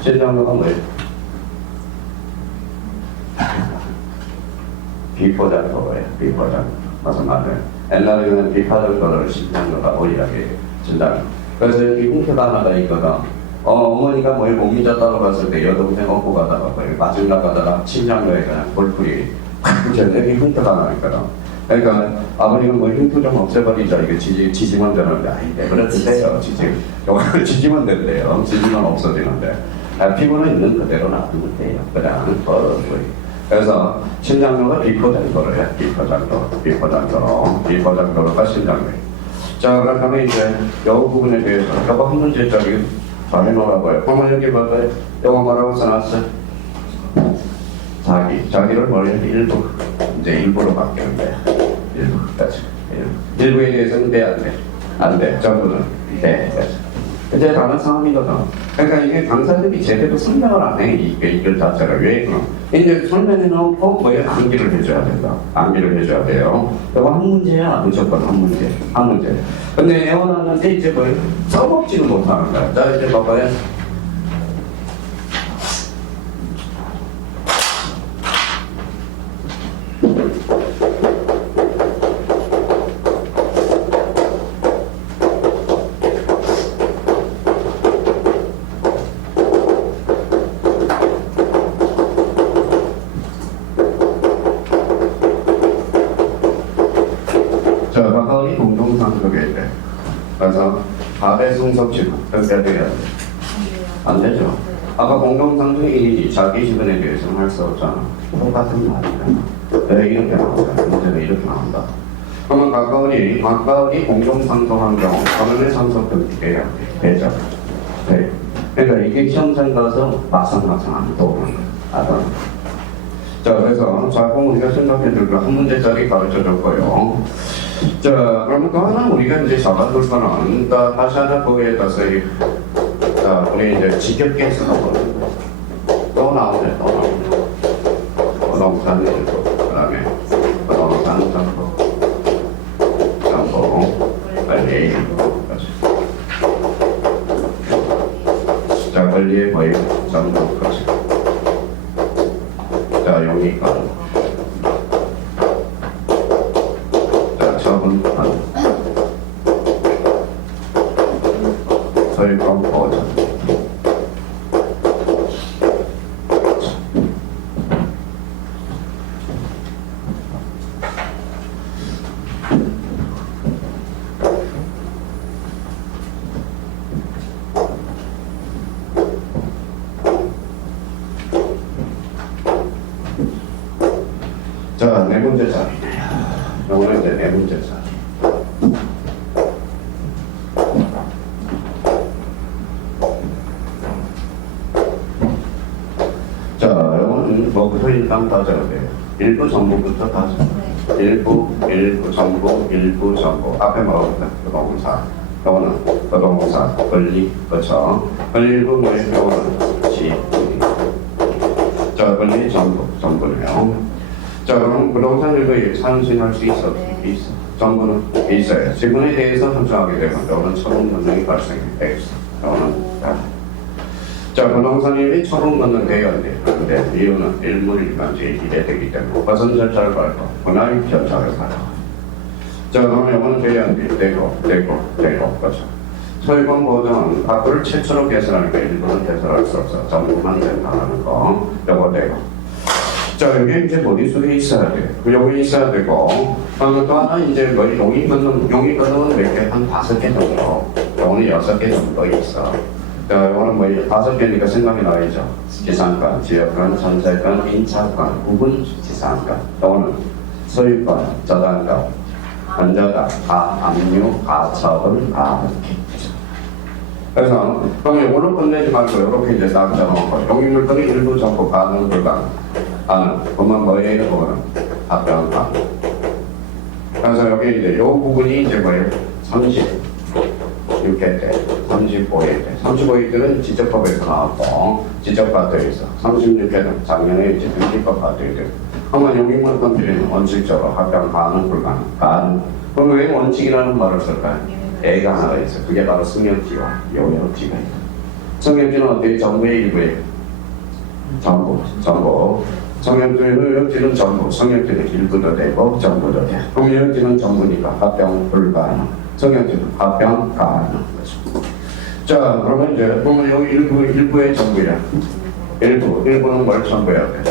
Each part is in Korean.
신장로가 뭐예요? 비포장도예요. 비포장. 무슨 말이에요? 옛날에는 비포장도를 신장로가 오리라게 진단. 그래서 여기 흉터가 하나가 있거든. 어머니가 뭘 못 믿었다고 봤을 때 여동생 업고 가다가 마중 나가다가 신장로에 그냥 볼풀이 여기 흉터가 하나 있거든. 그러니까 아버님은 뭐 흉터 좀 없애버리자 이게 지지면 되는데 아닌데 그렇대요. 지지면 된대요. 지지면 없어지는데 피부는 있는 그대로 놔두면 돼요. 그냥 버려줘요. 그래서 신장로가 비포장도로 해요. 비포장도로가 신장로예요. 자, 그러면 이제 요 부분에 대해서 요거 한 문제짜리 잘 해놓으라고요. 그러면 여기 봐봐요. 요거 뭐라고 써놨어요? 자기를 머리를 일부로 바뀌는 거야. 일부까지. 일부에 대해서는 돼, 안 돼? 안 돼. 전부는 돼. 이제 다른 상황이거든. 그러니까 이게 강사들이 제대로 설명을 안 해. 이걸 자체를. 왜 그럼? 이제 설명해 놓고 뭐에 암기를 해줘야 된다. 암기를 해줘야 돼요. 이거 한 문제야. 무조건 한 문제. 근데 애원하는데 이제 뭐 써먹지는 못하는 거야. 자, 이제 봐봐요. 가까이 공동상속에 있대. 그래서 가배승섭지만 그렇게 돼야 돼. 안 되죠. 아까 공동상속이 자기 지분에 대해서는 할 수 없잖아. 똑같은 말이야. 왜 이렇게 나온다? 문제가 이렇게 나온다. 그러면 가까이 공동상속한 경우 가면의 상속등기 돼야 되죠. 네. 그러니까 이게 시험장 가서 마상마상 안 떠오르는 거야. 자, 그래서 작품 우리가 생각해둘 한 문제짜리 가르쳐줬고요. 자, 그러면 또 하나 우리가 이제 잡아둘 거는, 다시 하나 거기에 따라서, 우리 이제 직역계에서 또 나오네. 부동산 일부, 그 다음에 부동산 정보, 관리, 자, 관리의 거의 정보까지. 자, 용의권. 자, 처분권. 소유권 보전. 자, 네 문제짜리네요. 요거는 이제 네 문제짜리. 자, 요거는 뭐부터 일단 따져야 돼요. 일부 정보부터 따져. 일부 정보. 앞에 뭐가 부동산. 요거는 부동산, 권리, 그렇죠. 권리일부 뭐예요? 요거는 지. 자, 권리 정보네요. 자, 그럼 부동산 일부에 상승할 수 있어? 있어. 정부는 있어요. 지분에 대해서 선정하게 되면 이거는 처분 변동이 발생해. X. 자, 부동산 일이 처분 변동 돼야 안 돼. 근데 이유는 일물일반지 이래되기 때문에 과선 절차를 밟고 분할 절차를 밟아. 자, 그러면 이거는 돼야 안 돼. 되고. 그렇죠. 소유권 보장은 밖을 최초로 개설하니까 일부는 개설할 수 없어. 정부만 된다는 거. 요거 되고. 자, 여기 이제 머릿속에 있어야 돼. 여기 있어야 되고, 또 하나 이제 뭐 용의권은 몇 개? 한 5개 정도. 요거는 6개 정도 있어. 자, 요거는 뭐 5개니까 생각이 나야죠. 지상권, 지역권, 전세권, 인차권, 구분 지상권. 요거는 소유권, 저당권, 건저당, 압류, 가처분, 가득기. 그래서 그럼 이걸로 끝내지 말고 이렇게 이제 딱 잡아놓고 용의물건이 일부 정보 가능 불가능. 그러면 뭐예요? 그거는 답변과. 그래서 여기 이제 요 부분이 이제 뭐예요? 36회 때, 35회 때. 35회 때는 지적법에서 나왔고, 지적파트에서. 36회는 작년에 이제 등기법 파트에 그러면 용의물건들은 원칙적으로 합병 가능 불가능. 그럼 왜 원칙이라는 말을 쓸까요? A가 하나가 있어요. 그게 바로 승연지와 요연지가 있다. 성역지는 어디 정부의 일부예요? 정부. 성역지는 정부, 성역지는 일부도 되고 정부도 돼. 성역지는 정부니까 합병 불가능. 성역지는 합병 가능. 자, 그러면 이제 보면 여기 일부의 정부야. 일부는 뭘 첨부해야 돼?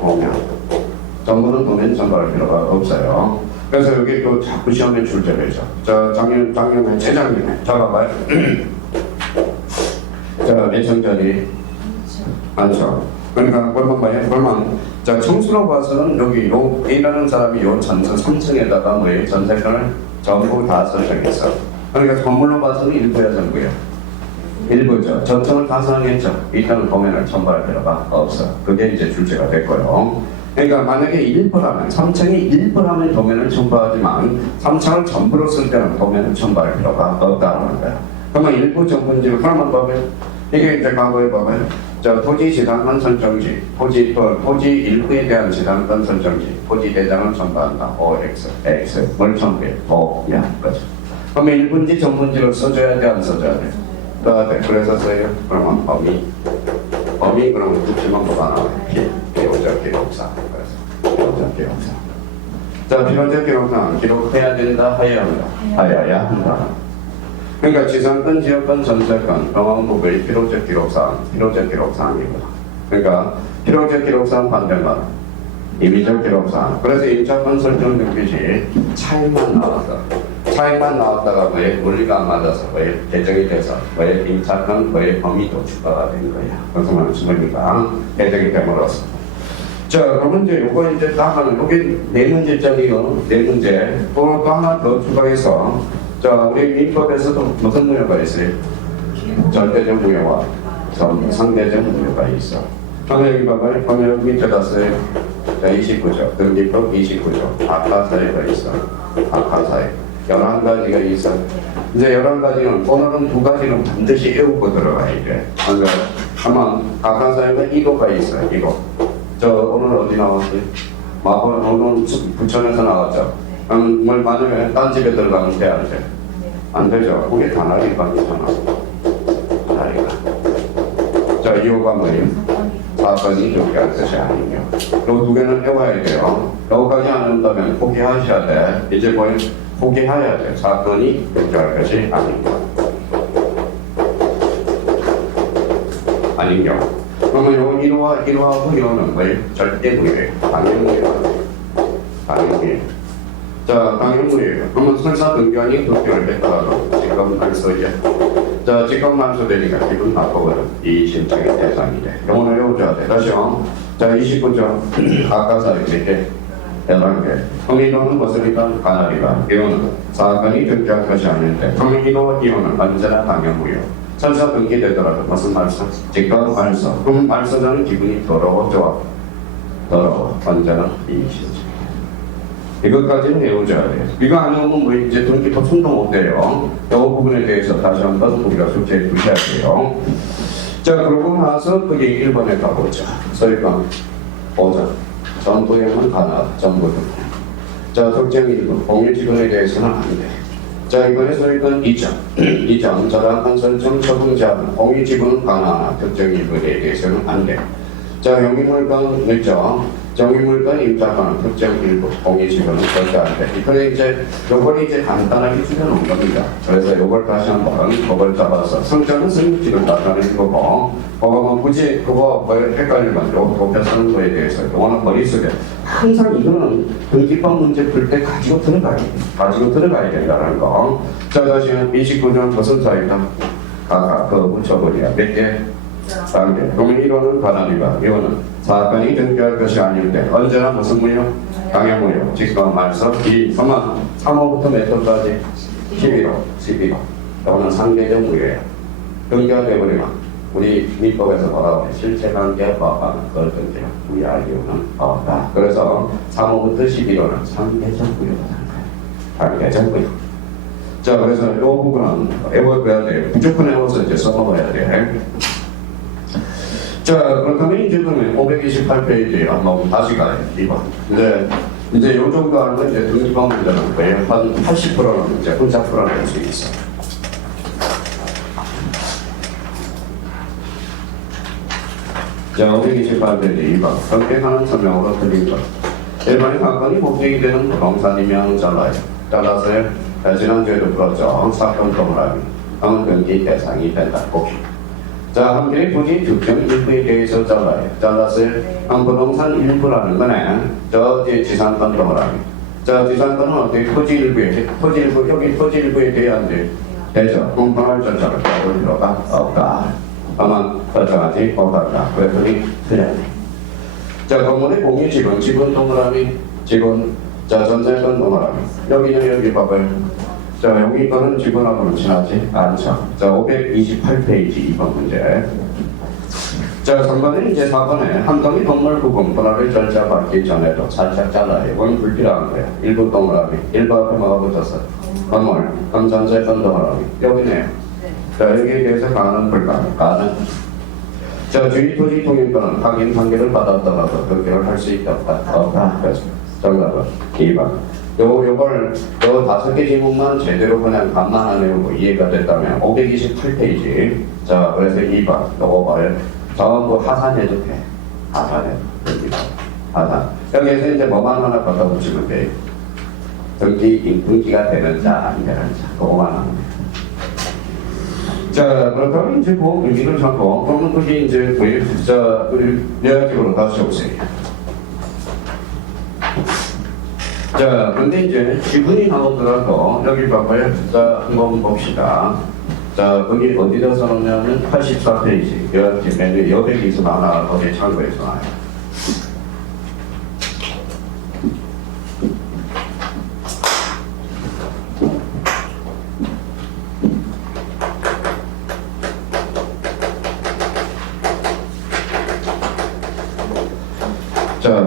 보면. 정부는 보면 첨부할 필요가 없어요. 그래서 여기 또 자꾸 시험에 출제되죠. 자, 작년에, 재작년에. 잡아봐요. 자, 예청자리 많죠. 그러니까 볼만. 자, 청수로 봐서는 여기 요 A라는 사람이 요 전선 3층에다가 뭐예요? 전세권을 전부 다 설정했어. 그러니까 건물로 봐서는 일부야, 전부야. 일부죠. 전층을 다 사용했죠. 일단은 도면을 첨부할 필요가 없어. 그게 이제 출제가 됐고요. 그러니까 만약에 1%라면 3층이 1%라면 도면을 첨부하지만 3층을 전부로 쓸 때는 도면을 첨부할 필요가 없다는 거야. 그러면 일부 전분지를 하나만 보면 이게 이제 과거에 보면 자, 토지 지상권 설정지, 토지 일부에 대한 지상권 설정지, 토지 대장을 첨부한다. OX, X, 뭘 첨부해? O야, 그죠? 그러면 일분지 전분지를 써줘야 돼, 안 써줘야 돼? 써야 돼. 그래서 써요. 그러면 범위 그러면 붙이면 뭐가 나와요? 비로적 기록상. 그래서 비로적 기록상. 자, 비로적 기록상 기록해야 된다, 하여야 한다. 그러니까 지상권, 지역권, 전세권, 병원부의 필요적 기록사항이구나. 그러니까 필요적 기록사항 반대말, 임의적 기록사항. 그래서 임차권 설정 등기시 차이만 나왔다가 왜 원리가 안 맞아서 왜 개정이 돼서 왜 임차권 왜 범위도 추가가 된 거야. 무슨 말씀입니까? 개정이 됨으로써. 자, 그러면 이제 요거 이제 딱 하는 요게 네 문제짜리요. 네 문제. 또 하나 더 추가해서. 자, 우리 민법에서도 무슨 무효가 있어요? 절대적 무효와 상대적 무효가 있어. 그러면 여기 봐봐요. 그러면 여기 밑에다 써요. 자, 29조. 등기법 29조. 아카사회가 있어. 아카사회. 11가지가 있어. 이제 11가지는 오늘은 2가지는 반드시 외우고 들어가야 돼. 그러니까 아마 아카사회가 2도가 있어. 2도. 저 오늘 어디 나왔어요? 오늘 부천에서 나왔죠. 뭘 만약에 딴 집에 들어가면 돼, 안 돼? 안 되죠. 그게 다나리 방이잖아. 다나리가. 자, 이유가 뭐예요? 사건이 존재할 것이 아니며. 요 두 개는 외워야 돼요. 여기까지 안 한다면 포기하셔야 돼. 이제 뭐예요? 포기해야 돼. 사건이 존재할 것이 아닌 경우. 그러면 요 1호하고 2호는 뭐예요? 절대무효예요. 당연무효예요. 자, 당연무효예요. 그러면 설사 등기관이 등기를 했더라도 지금 말소이제. 자, 지금 말소되니까 기분 나쁘거든. 이 신청의 대상이 돼. 영어를 외워줘야 돼. 다시요. 자, 29조. 아까사 이렇게 11개. 성인호는 무엇입니까? 가나리가. 이호는 사건이 등기할 것이 아닌데 성인호와 이호는 언제나 당연무효. 설사 등기되더라도 무슨 말소? 직권 말소. 그럼 말소자는 기분이 더러워, 좋아? 더러워. 언제나 이 신청. 이것까지는 외워줘야 돼요. 이거 안 외우면 뭐 이제 등기법 손도 못 대요. 이 부분에 대해서 다시 한번 우리가 숙제해 두셔야 돼요. 자, 그러고 나서 그게 1번에 가보자. 소유권 보전. 전부에만 가나, 전부 등. 자, 특정 1번. 공유지분에 대해서는 안 돼. 자, 이번에 소유권 2점. 2점. 저당권 설정 처분 제한. 공유지분은 가나, 특정 1번에 대해서는 안 돼. 자, 영유물건 있죠. 정유물건 임차권 특정 일부 공유지분은 절대 안 돼. 이번에 이제 요걸 이제 간단하게 줄여놓은 겁니다. 그래서 요걸 다시 한번 그걸 잡아서 성적은 승립지를 나타내는 거고 그거는 굳이 그거 헷갈리면 요 도표 쓰는 거에 대해서 요거는 머릿속에 항상 이거는 등기법 문제 풀 때 가지고 들어가야 된다는 거. 자, 다시 29조 무슨 차이다? 아까 그 붙여버려야 몇 개? 3개. 그러면 1호는 가나리가, 2호는 사건이 등기할 것이 아닌데 언제나 무슨 무효? 당연무효. 직권 말소 2. 3호부터 몇 호까지? 11호. 이거는 상대적 무효예요. 등기가 되어버리면 우리 민법에서 뭐라고 해? 실체관계 법하는 그걸 등기를 무효할 이유는 없다. 그래서 3호부터 11호는 상대적 무효가 되는 거예요. 상대적 무효. 자, 그래서 이 부분은 외워야 돼요. 무조건 외워서 이제 써먹어야 돼. 자, 그렇다면 이제 그러면 528페이지 한번 다시 가요. 2번. 이제 요 정도 하면 이제 등기법 문제는 거예요. 한 80%는 이제 혼자 풀어낼 수 있어. 자, 528페이지 2번. 선택하는 설명으로 틀린 것. 일반의 사건이 목적이 되는 부동산이면 잘라요. 잘랐어요. 지난주에도 풀었죠. 사건 동그라미. 등기 대상이 된다. 봅시다. 자, 함께 부지 특정 일부에 대해서 잘라요. 잘랐어요. 부동산 일부라는 거네. 저 뒤에 지상권 동그라미. 자, 지상권은 어떻게 토지 일부에, 여기 토지 일부에 대한 되죠. 공방할 절차를 밟을 필요가 없다. 다만, 설정하지 못한다. 그랬더니 틀렸네. 자, 건물의 공유 지분 동그라미, 자, 전세권 동그라미. 여기는 여기 봐봐요. 자, 여기 거는 지분하고는 친하지 않죠. 자, 528페이지 2번 문제. 자, 3번은 이제 4번에 한 동의 건물 부분 분할의 절차 받기 전에도 살짝 잘라요. 이건 불필요한 거야. 일부 동그라미, 일부 앞에 뭐가 붙었어? 건물, 그럼 전세권 동그라미. 여기네요. 자, 여기에 대해서 가능, 불가능, 가능. 자, 주의 토지 통일권은 확인 판결을 받았더라도 변경을 할 수 있다, 없다. 그래서 정답은 2번. 요걸, 요 5개 지문만 제대로 그냥 감만 외우고 이해가 됐다면 528페이지. 자, 그래서 2번. 요거 봐요. 전부 하산해도 돼. 하산해도 됩니다. 하산. 여기에서 이제 뭐만 하나 갖다 붙이면 돼. 등기가 되는 자, 안 되는 자. 그거만 하면 돼. 자, 그렇다면 이제 의미를 잡고, 그러면 그게 이제, 자, 내역적으로 다시 오세요. 자, 근데 이제 지분이 나오더라도, 여기 봐봐요. 자, 한번 봅시다. 자, 거기 어디다 써놓냐면 84페이지. 여기 맨 여백에서 하나 어디 참고해서 나와요. 자,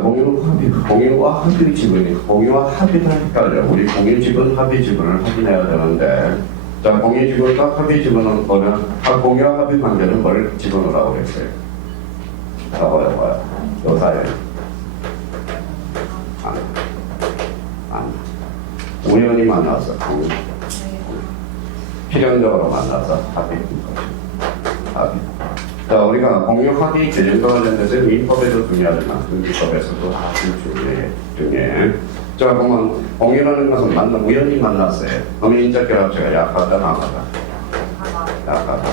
공유와 합의 지분이, 공유와 합의가 헷갈려. 우리 공유 지분, 합의 지분을 확인해야 되는데, 자, 공유 지분과 합의 지분은 뭐냐? 공유와 합의 관계는 뭘 지분으로 그랬어요? 뭐야? 요 사이에. 우연히 만나서, 필연적으로 만나서 합의. 자, 우리가 공유 합의 개념과 관련돼서 민법에도 중요하지만 등기법에서도 아주 중요해. 자, 보면 공유라는 것은 우연히 만났어요. 그러면 인적결합체가 약하다, 강하다? 약하다.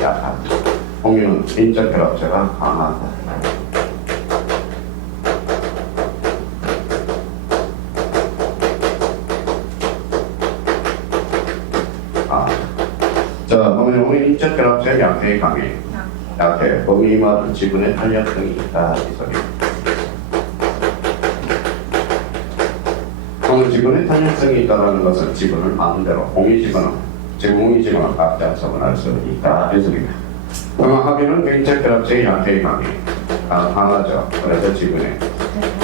약하다. 공유는 인적결합체가 강하다. 자, 그러면 우리 인적 결합체 약해, 강해? 약해. 범위 말은 지분의 탄력성이 있다. 이 소리. 그러면 지분의 탄력성이 있다는 것은 지분을 마음대로, 공유 지분은 각자 처분할 수 있다. 이 소리입니다. 그러면 합의는 인적 결합체 약해, 강해? 강하죠. 그래서 지분의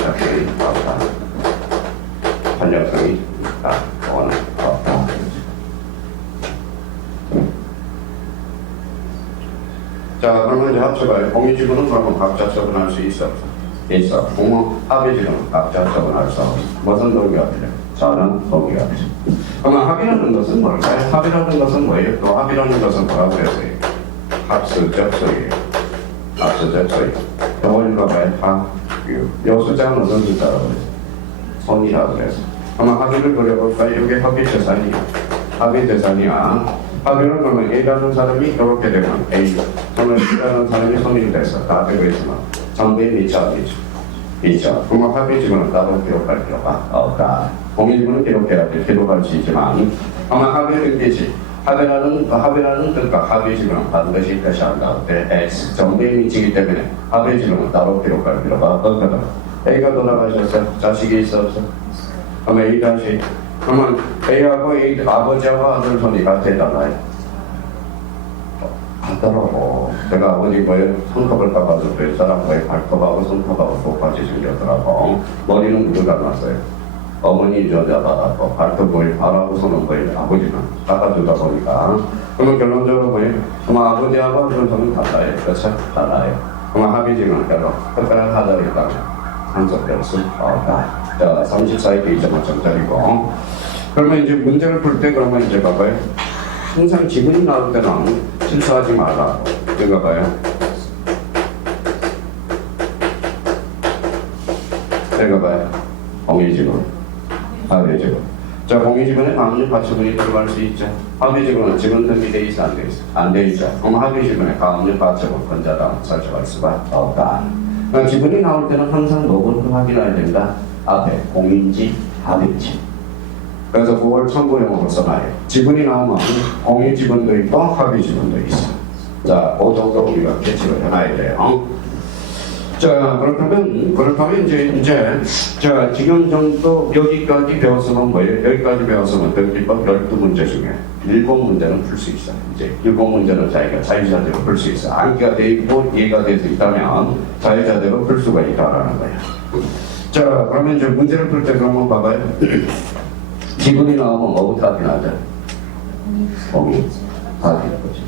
약해, 없다. 탄력성이 있다. 또는 없다. 자, 그러면 이제 합쳐봐요. 공유지분은 그러면 각자 처분할 수 있어? 있어. 합의지분은 각자 처분할 수 없어. 무슨 동기가 필요? 저는 동기가 필요. 그러면 합의라는 것은 뭘까요? 합의라는 것은 뭐예요? 또 합의라는 것은 뭐라고 그랬어요? 합수적 소유예요. 합수적 소유. 요걸 읽어봐요. 합유. 요 숫자는 무슨 숫자라고 그랬어요? 손이라고 그랬어. 그러면 합의를 그려볼까요? 이게 합의 재산이야. 합의 재산이야. 합의는 그러면 A라는 사람이 이렇게 되면 A, 저는 B라는 사람이 손이 돼서 다 되고 있지만 정부의 미처. 그러면 합의 지분은 따로 기록할 필요가 없다. 공유 지분은 기록해야지 기록할 수 있지만 아마 합의 등기지. 합의라는 뜻과 합의 지분은 반드시 표시한다. X, 정부의 미치기 때문에 합의 지분은 따로 기록할 필요가 없거든. A가 돌아가셨어? 자식이 있어 없어? 그러면 A 다시 그러면 A하고 아버지하고 아들 손이 같아잖아요. 같더라고. 제가 아버지 뭐에 손톱을 깎아서 그 사람 거의 발톱하고 손톱하고 똑같이 생겼더라고. 머리는 누구 닮았어요? 어머니 여자다고 발톱 거의 발하고 손은 거의 아버지는 깎아주다 보니까. 그러면 결론적으로 뭐예요? 그러면 아버지하고 아들 손은 달라요. 그렇죠? 달라요. 그러면 합의지는 별로 특별한 하자가 있다면 상속될 수 없다. 자, 34의 2.5점짜리고 그러면 이제 문제를 풀 때 그러면 이제 봐봐요. 항상 지분이 나올 때는 실수하지 말라. 그런가 봐요. 그런가 봐요. 공유지분, 합의지분. 자, 공유지분에 가압류 가처분이 들어갈 수 있죠. 합의지분은 지분 등기돼 있어, 안 돼 있어? 안 돼 있죠. 그럼 합의지분에 가압류 가처분, 건자당 설정할 수가 없다. 그러니까 지분이 나올 때는 항상 뭐부터 확인해야 된다. 앞에 공인지, 합의지. 그래서 그걸 참고용으로 써놔요. 지분이 나오면 공유지분도 있고 합의지분도 있어. 자, 그 정도 우리가 캐치를 해놔야 돼요. 자, 그렇다면 이제 자, 지금 정도 여기까지 배웠으면 뭐예요? 여기까지 배웠으면 등기법 12문제 중에 7문제는 풀 수 있어. 이제 7문제는 자기가 자유자재로 풀 수 있어. 암기가 돼 있고 이해가 돼 있다면 자유자재로 풀 수가 있다라는 거야. 자, 그러면 이제 문제를 풀 때 그러면 봐봐요. 지분이 나오면 뭐부터 확인하자? 공유. 확인할 거지.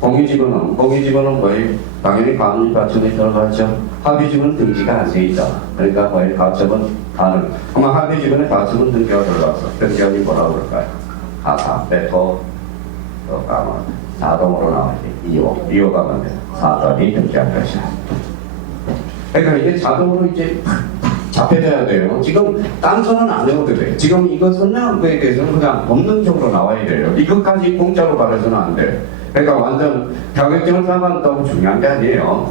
공유지분은 거의 당연히 가압류 가처분이 들어가죠. 합의지분은 등기가 안 돼 있잖아. 그러니까 거의 가처분 가능. 아마 합의지분에 가처분 등기가 들어가서 등기하기 뭐라고 그럴까요? 가사, 배토, 또 가면 자동으로 나와야지. 2호 가면 돼. 사전이 등기할 것이야. 그러니까 이게 자동으로 이제 잡혀져야 돼요. 지금 딴소는 안 해도 돼. 지금 이거 설명한 거에 대해서는 그냥 본능적으로 나와야 돼요. 이것까지 공짜로 가려서는 안 돼. 그러니까 완전 자격증을 따간다고 중요한 게 아니에요.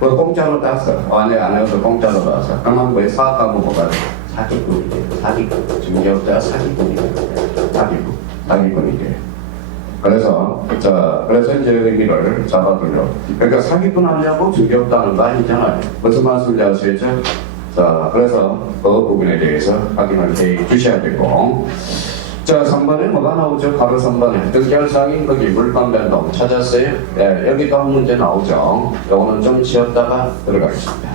뭐 공짜로 땄어. 안 해도 공짜로 땄어. 그러면 왜 사업하고 뭐가 돼? 사기꾼이 돼. 사기꾼. 중개업자가 사기꾼이 돼. 사기꾼이 돼. 그래서 이제 의미를 잡아두려. 그러니까 사기꾼 하려고 중개업자는 거 아니잖아요. 무슨 말씀인지 아시겠죠? 자, 그래서 그 부분에 대해서 확인을 해 주셔야 되고. 자, 3번에 뭐가 나오죠? 바로 3번에 등기할 사항인 거기 물건 변동 찾았어요? 예, 여기도 한 문제 나오죠. 요거는 좀 지었다가 들어가겠습니다.